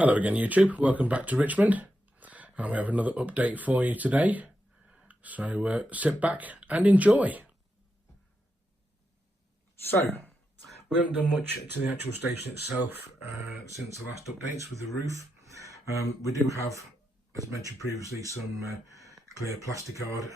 Hello again YouTube, welcome back to Richmond, and we have another update for you today, so sit back and enjoy. So, we haven't done much to the actual station itself since the last updates with the roof. We do have, as mentioned previously, some clear plasticard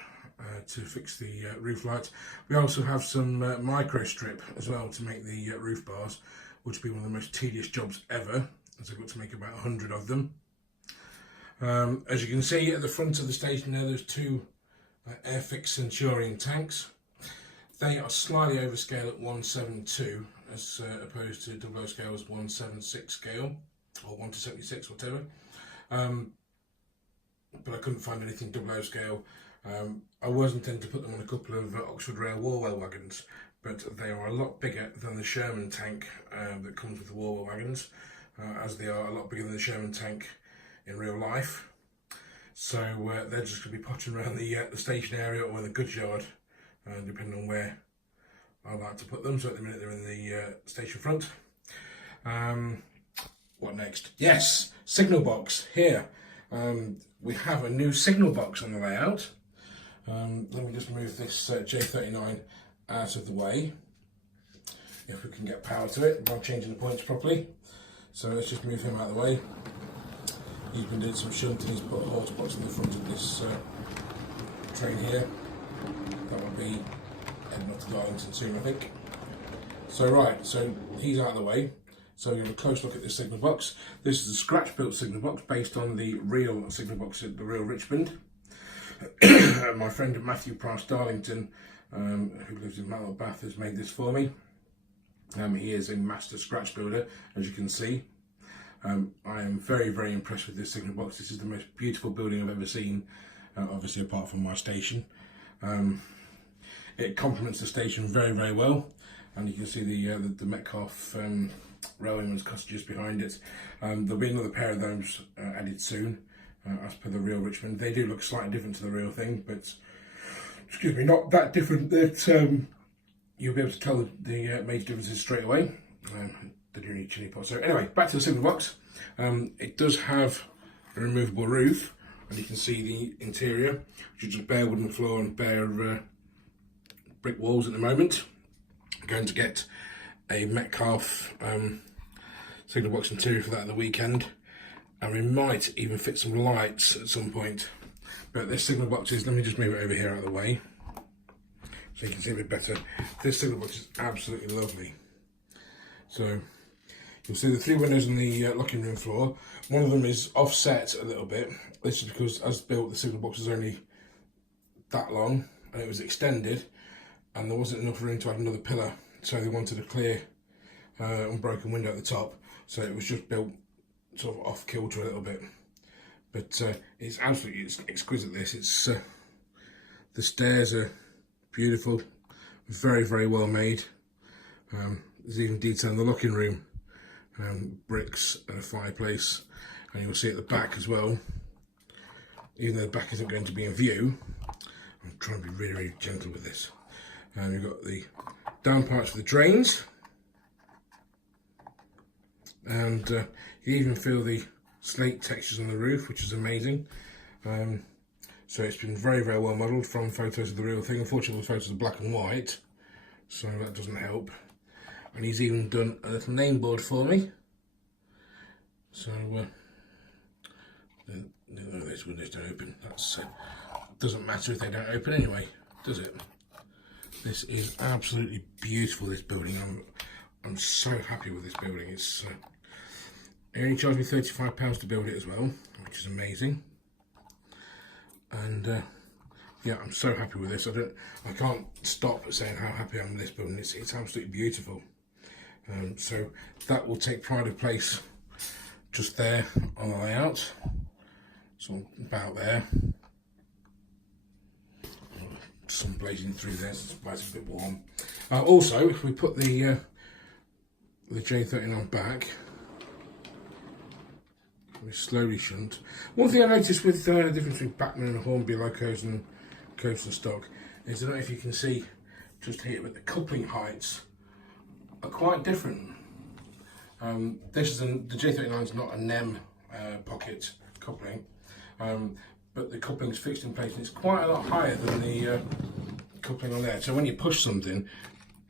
to fix the roof lights. We also have some micro strip as well to make the roof bars, which will be one of the most tedious jobs ever, as I've got to make about 100 of them. As you can see at the front of the station there's two Airfix Centurion tanks. They are slightly overscale at 172 as opposed to double O scale as 176 scale, or 1 to 76, whatever. But I couldn't find anything double O scale. I was intending to put them on a couple of Oxford Rail Warwell wagons, but they are a lot bigger than the Sherman tank that comes with the Warwell wagons. As they are a lot bigger than the Sherman tank in real life. So they're just going to be pottering around the station area or in the goods yard, depending on where I like to put them. So at the minute they're in the station front. What next? Yes, signal box here. We have a new signal box on the layout. Let me just move this J39 out of the way, if we can get power to it by changing the points properly. So let's just move him out of the way. He's been doing some shunting, he's put a horse box in the front of this train here. That will be heading up to Darlington soon, I think. So right, so he's out of the way. So we're going to have a close look at this signal box. This is a scratch built signal box based on the real signal box at the real Richmond. My friend Matthew Price Darlington, who lives in Mount Bath, has made this for me. He is a master scratch builder, as you can see. I am very, very impressed with this signal box. This is the most beautiful building I've ever seen, obviously apart from my station. It complements the station very, very well, and you can see the Metcalfe railwayman's cottages behind it. There'll be another pair of those added soon, as per the real Richmond. They do look slightly different to the real thing, but excuse me, not that different that you'll be able to tell the major differences straight away. The new chili pot. So anyway, back to the signal box. It does have a removable roof, and you can see the interior, which is just bare wooden floor and bare brick walls at the moment. I'm going to get a Metcalfe signal box interior for that at the weekend, and we might even fit some lights at some point. But this signal box is, let me just move it over here out of the way, so you can see a bit better. This signal box is absolutely lovely. So you'll see the three windows in the locking room floor. One of them is offset a little bit. This is because, as built, the signal box is only that long, and it was extended, and there wasn't enough room to add another pillar. So they wanted a clear, unbroken window at the top. So it was just built sort of off kilter a little bit. But it's absolutely exquisite. It's the stairs are beautiful, very, very well made. There's even detail in the locking room, bricks and a fireplace, and you'll see at the back as well. Even though the back isn't going to be in view, I'm trying to be really, really gentle with this. And you've got the down parts for the drains, and you even feel the slate textures on the roof, which is amazing. So it's been very, very well modelled from photos of the real thing. Unfortunately, the photos are black and white, so that doesn't help. And he's even done a little name board for me. So, those windows don't open. That's doesn't matter if they don't open anyway, does it? This is absolutely beautiful, this building. I'm so happy with this building. It's it only charged me £35 to build it as well, which is amazing. And yeah, I'm so happy with this. I can't stop saying how happy I am with this building. It's absolutely beautiful. So that will take pride of place just there on the layout. So about there. Sun blazing through there, so it's a bit warm. Also, if we put the J39 back, we slowly shunt. One thing I noticed with the difference between Bachmann and Hornby locos and coastal stock is, I don't know if you can see just here, but the coupling heights are quite different. The J39 is not a NEM pocket coupling, but the coupling is fixed in place and it's quite a lot higher than the coupling on there. So when you push something,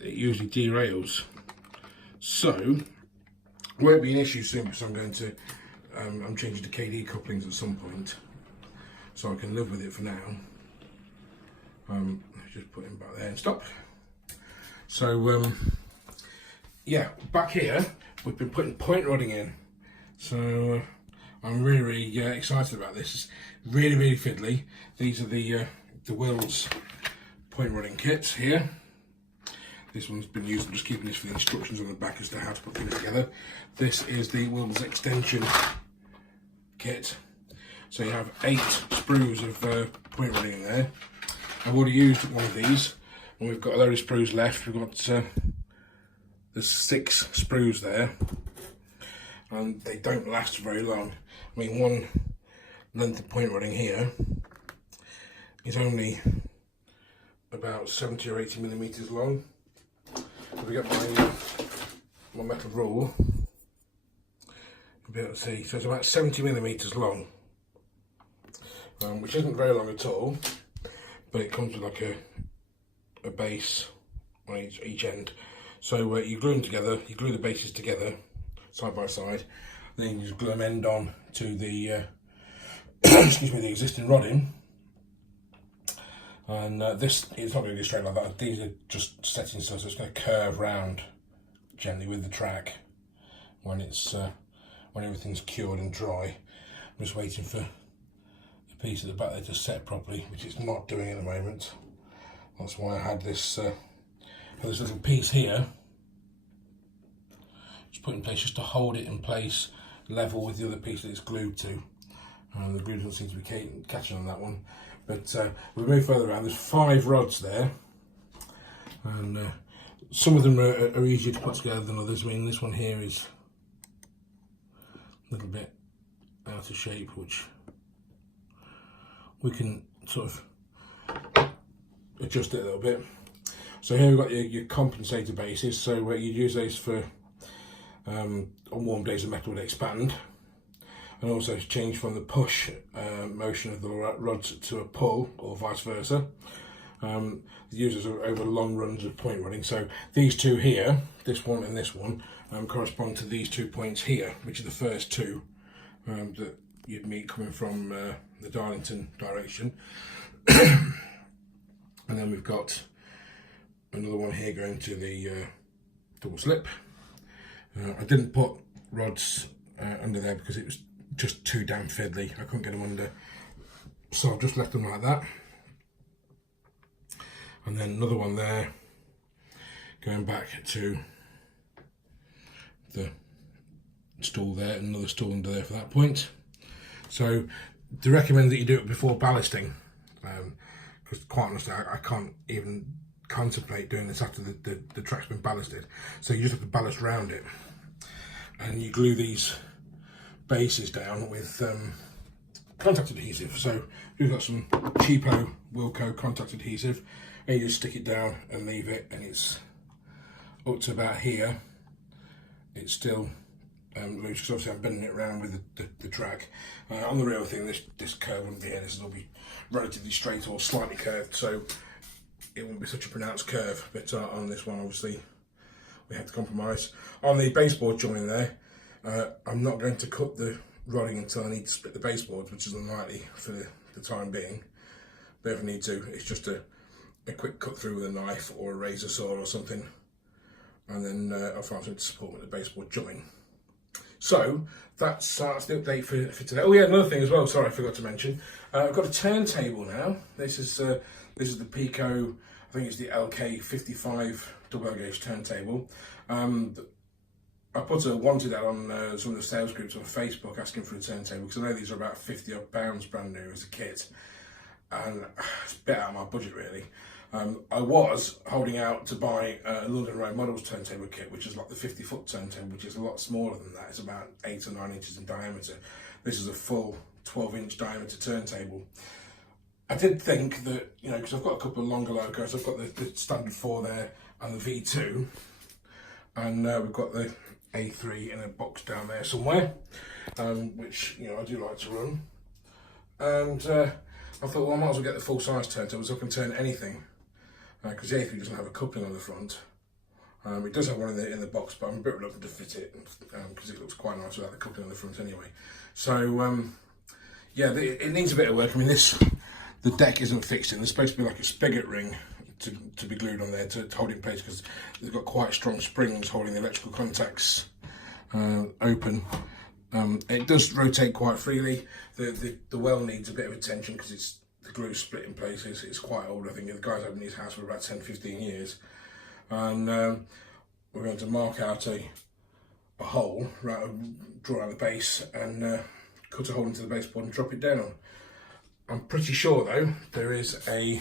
it usually derails. So won't be an issue soon because I'm going to I'm changing to KD couplings at some point, so I can live with it for now. Just put him back there and stop. So yeah, back here we've been putting point rodding in, so I'm really excited about this. It's really fiddly. These are the Wills point rodding kits here. This one's been used. I'm just keeping this for the instructions on the back as to how to put things together. This is the Wills extension kit. So you have 8 sprues of point rodding in there. I've already used one of these, and we've got a load of sprues left. We've got there's 6 sprues there, and they don't last very long. I mean, one length of point rodding here is only about 70 or 80 millimeters long. If we get my metal rule, you'll be able to see. So it's about 70 millimeters long, which isn't very long at all, but it comes with like a base on each end. So you glue them together, you glue the bases together side by side, then you just glue them end on to the excuse me, the existing rodding. And this is not going to be straight like that. These are just setting stuff, so it's going to curve round gently with the track when it's when everything's cured and dry. I'm just waiting for the piece at the back there to set properly, which it's not doing at the moment. That's why I had this little piece here just put in place just to hold it in place level with the other piece that it's glued to. The glue doesn't seem to be catching on that one. But we move further around. There's 5 rods there, and some of them are easier to put together than others. I mean, this one here is a little bit out of shape, which we can sort of adjust it a little bit. So here we've got your compensator bases. So you use those for on warm days the metal would expand. And also change from the push motion of the rods to a pull, or vice versa. The users are over long runs of point rodding. So these two here, this one and this one, correspond to these 2 points here, which are the first 2 that you'd meet coming from the Darlington direction. And then we've got another one here going to the double slip. I didn't put rods under there because it was just too damn fiddly. I couldn't get them under, so I've just left them like that. And then another one there going back to the stool there, and another stool under there for that point. So to recommend that you do it before ballasting, because quite honestly I can't even contemplate doing this after the track's been ballasted. So you just have to ballast round it, and you glue these bases down with contact adhesive. So we've got some cheapo Wilco contact adhesive, and you just stick it down and leave it, and it's up to about here. It's still loose because obviously I'm bending it around with the track. On the real thing, this curve wouldn't be here. This will be relatively straight or slightly curved, so it won't be such a pronounced curve. But on this one, obviously, we had to compromise. On the baseboard joining there, I'm not going to cut the rodding until I need to split the baseboards, which is unlikely for the time being. But if I need to, it's just a quick cut through with a knife or a razor saw or something, and then I'll find something to support with the baseboard join. So that's the update for today. Oh yeah, another thing as well, sorry I forgot to mention, I've got a turntable now. This is the Pico, I think it's the LK55 double gauge turntable. I put a wanted that on some of the sales groups on Facebook asking for a turntable, because I know these are about £50 odd brand new as a kit, and it's a bit out of my budget really. I was holding out to buy a London Road Models turntable kit, which is like the 50-foot turntable, which is a lot smaller than that. It's about 8 or 9 inches in diameter. This is a full 12-inch diameter turntable. I did think that, you know, because I've got a couple of longer locos, I've got the standard 4 there and the V2, and we've got the A3 in a box down there somewhere, which, you know, I do like to run. And I thought, well, I might as well get the full size turntable so I can turn anything, because the A3 doesn't have a coupling on the front. It does have one in the box, but I'm a bit reluctant to fit it because it looks quite nice without the coupling on the front anyway. So yeah, it needs a bit of work. I mean, the deck isn't fixed in. There's supposed to be like a spigot ring to be glued on there to hold it in place, because they've got quite strong springs holding the electrical contacts open. It does rotate quite freely. The well needs a bit of attention because the glue split in places. It's quite old. I think the guy's had in his house for about 10-15 years. And we're going to mark out a hole, draw out the base, and cut a hole into the baseboard and drop it down. I'm pretty sure though there is a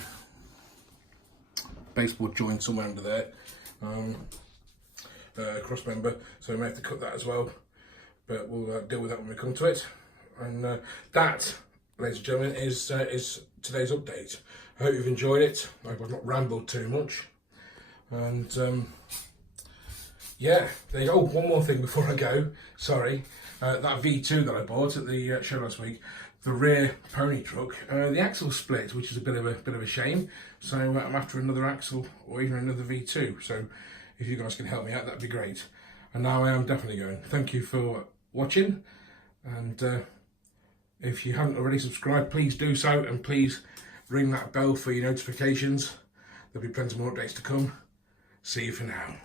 baseboard joint somewhere under there, cross member, so we may have to cut that as well, but we'll deal with that when we come to it. And that, ladies and gentlemen, is today's update. I hope you've enjoyed it. I hope I've not rambled too much. And yeah, there you go. Oh, one more thing before I go. Sorry, that V2 that I bought at the show last week, the rear pony truck, the axle split, which is a bit of a shame. So I'm after another axle or even another V2. So if you guys can help me out, that'd be great. And now I am definitely going. Thank you for watching, and if you haven't already subscribed, please do so, and please ring that bell for your notifications. There'll be plenty more updates to come. See you for now.